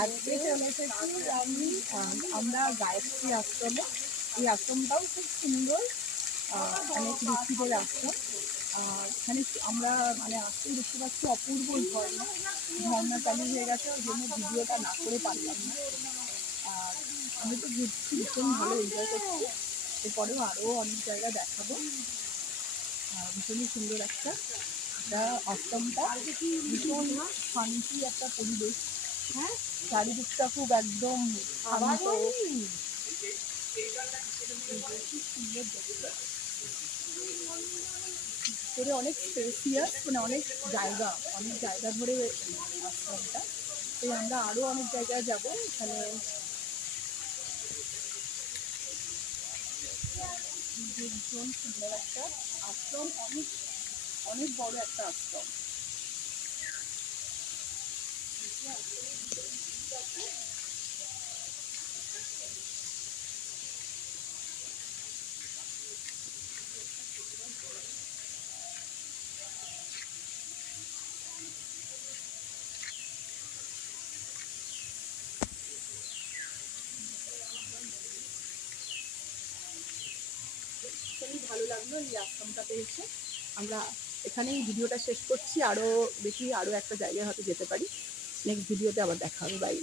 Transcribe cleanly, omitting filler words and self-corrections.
আজকে চলে এসেছি আমরা গায়ত্রী আশ্রমে। এই আশ্রমটাও খুব সুন্দর, অনেক ঋষিদের আশ্রম। এখানে আমরা মানে আসতেই দেখতে পাচ্ছি অপূর্ব ঝর্ণা। ঝর্ণা চালু হয়ে গেছে, ওই জন্য ভিডিওটা না করে পারলাম না। আর আমি তো ঘুরছি, ভীষণ ভালো এনজয় করছি। এরপরেও আরও অনেক জায়গা দেখাবো। ভীষণই সুন্দর একটা আশ্রমটা, ভীষণ শান্তি একটা পরিবেশ। হ্যাঁ, চারিদিকটা খুব একদম শান্ত, সুন্দর দেখতে। ভিতরে অনেক স্পেসিয়াস, মানে অনেক জায়গা ধরে আশ্রমটা। তো আমরা আরো অনেক জায়গায় যাব এখানে। ভীষণ সুন্দর একটা আশ্রম, অনেক অনেক বড় একটা আশ্রম। খুবই ভালো লাগলো এই আশ্রমটাতে এসে। আমরা এখানেই ভিডিওটা শেষ করছি, আরো বেশি আরো একটা জায়গায় হয়তো যেতে পারি। নেক্সট ভিডিওতে আবার দেখা হবে, বাই।